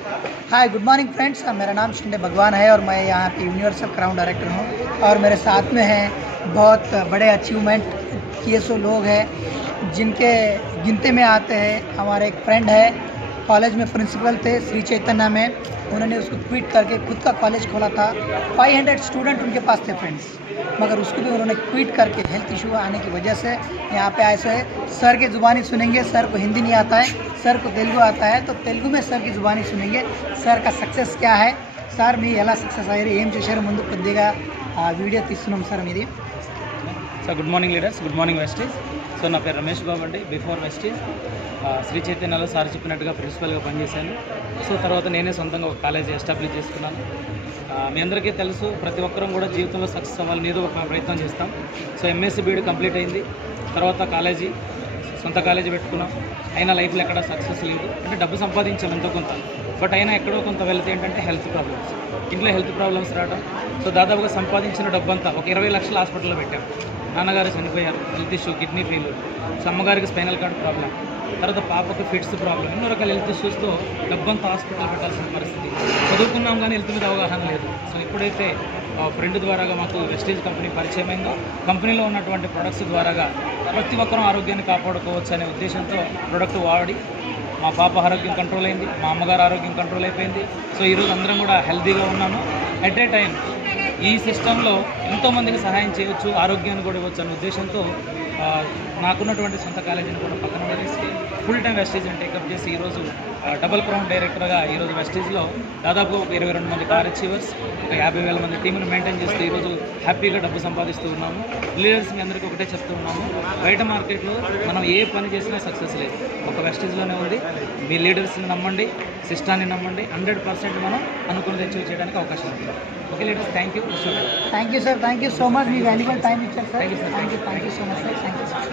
Hi good morning friends, मेरा नाम शिंदे भगवान है और मैं यहाँ पे यूनिवर्सल क्राउन डायरेक्टर हूँ। और मेरे साथ में हैं बहुत बड़े अचीवमेंट किए सो लोग हैं जिनके गिनते में आते हैं। हमारे एक फ्रेंड है, कॉलेज में प्रिंसिपल थे श्री चैतन्य में, उन्होंने उसको क्विट करके खुद का कॉलेज खोला था। 500 स्टूडेंट उनके पास थे फ्रेंड्स, मगर उसको भी उन्होंने क्विट करके हेल्थ इशू आने की वजह से यहाँ पे आए हैं। सर की ज़ुबानी सुनेंगे, सर को हिंदी नहीं आता है, सर को तेलुगु आता है, तो तेलुगु में सर की ज़ुबानी सुनेंगे। सर का सक्सेस क्या है, సార్ మీ ఎలా సక్సెస్ అయ్యారు, ఏం చేశారు, ముందు కొద్దిగా ఆ వీడియో తీస్తున్నాం సార్ మీది. So good morning leaders, good morning Vestige. So నా పేరు రమేష్ బాబు అండి. బిఫోర్ వెస్టీజ్ శ్రీ చైతన్యలో సార్ చెప్పినట్టుగా ప్రిన్సిపల్గా పనిచేశాను. సో తర్వాత నేనే సొంతంగా ఒక కాలేజీ ఎస్టాబ్లిష్ చేసుకున్నాను. మీ అందరికీ తెలుసు, ప్రతి ఒక్కరం కూడా జీవితంలో సక్సెస్ అవ్వాలని ఏదో ఒక ప్రయత్నం చేస్తాం. సో ఎంఎస్సీ బీఈడి కంప్లీట్ అయింది, తర్వాత కాలేజీ సొంత కాలేజీ పెట్టుకున్నాం. అయినా లైఫ్లో ఎక్కడ సక్సెస్ లేదు. అంటే డబ్బు సంపాదించాం ఎంతో కొంత, బట్ అయినా ఎక్కడో కొంత వెళ్తే ఏంటంటే హెల్త్ ప్రాబ్లమ్స్, ఇంట్లో హెల్త్ ప్రాబ్లమ్స్ రావడం. సో దాదాపుగా సంపాదించిన డబ్బు అంతా ఒక 20 లక్షలు హాస్పిటల్లో పెట్టాం. నాన్నగారు చనిపోయారు, health issue, kidney failure. So అమ్మగారికి స్పైనల్ కార్డ్ ప్రాబ్లం, తర్వాత పాపకు ఫిట్స్ ప్రాబ్లం, ఎన్నో రకాల హెల్త్ ఇష్యూస్తో డబ్బంతా హాస్పిటల్ పెట్టాల్సిన పరిస్థితి. చదువుకున్నాం కానీ హెల్త్ మీద అవగాహన లేదు. సో ఇప్పుడైతే ఫ్రెండ్ ద్వారాగా మాకు వెస్టీజ్ కంపెనీ పరిచయమైందో, కంపెనీలో ఉన్నటువంటి ప్రొడక్ట్స్ ద్వారాగా ప్రతి ఒక్కరూ ఆరోగ్యాన్ని కాపాడుకోవచ్చు అనే ఉద్దేశంతో ప్రొడక్ట్ వాడి మా పాప ఆరోగ్యం కంట్రోల్ అయింది, మా అమ్మగారు ఆరోగ్యం కంట్రోల్ అయిపోయింది. సో ఈరోజు అందరం కూడా హెల్తీగా ఉన్నాము. ఎట్ ఏ టైం ఈ సిస్టంలో ఎంతోమందికి సహాయం చేయవచ్చు, ఆరోగ్యాన్ని కూడా ఇవ్వచ్చు అనే ఉద్దేశంతో నాకున్నటువంటి సొంత కాలేజీని కూడా పక్కన పడేసి ఫుల్ టైం వెస్టీజ్ని టేకప్ చేసి ఈరోజు డబుల్ క్రౌన్ డైరెక్టర్గా ఈరోజు వెస్టీజ్లో దాదాపు ఒక 22 మంది కార్ అచీవర్స్, ఒక 50,000 మంది టీంని మెయింటైన్ చేస్తూ ఈరోజు హ్యాపీగా డబ్బు సంపాదిస్తూ ఉన్నాము. లీడర్స్ మీ అందరికీ ఒకటే చెప్తూ ఉన్నాము, బయట మార్కెట్లో మనం ఏ పని చేసినా సక్సెస్ లేదు, ఒక వెస్టీజ్లోనే ఉంది. మీ లీడర్స్ని నమ్మండి, సిస్టాన్ని నమ్మండి, 100% మనం అనుకున్నది అచీవ్ చేయడానికి అవకాశం ఉంది. Okay leaders, thank you. Thank you sir, thank you so much. మీ వాల్యుబుల్ టైం ఇచ్చారు sir. Thank you so much sir. Thank you sir.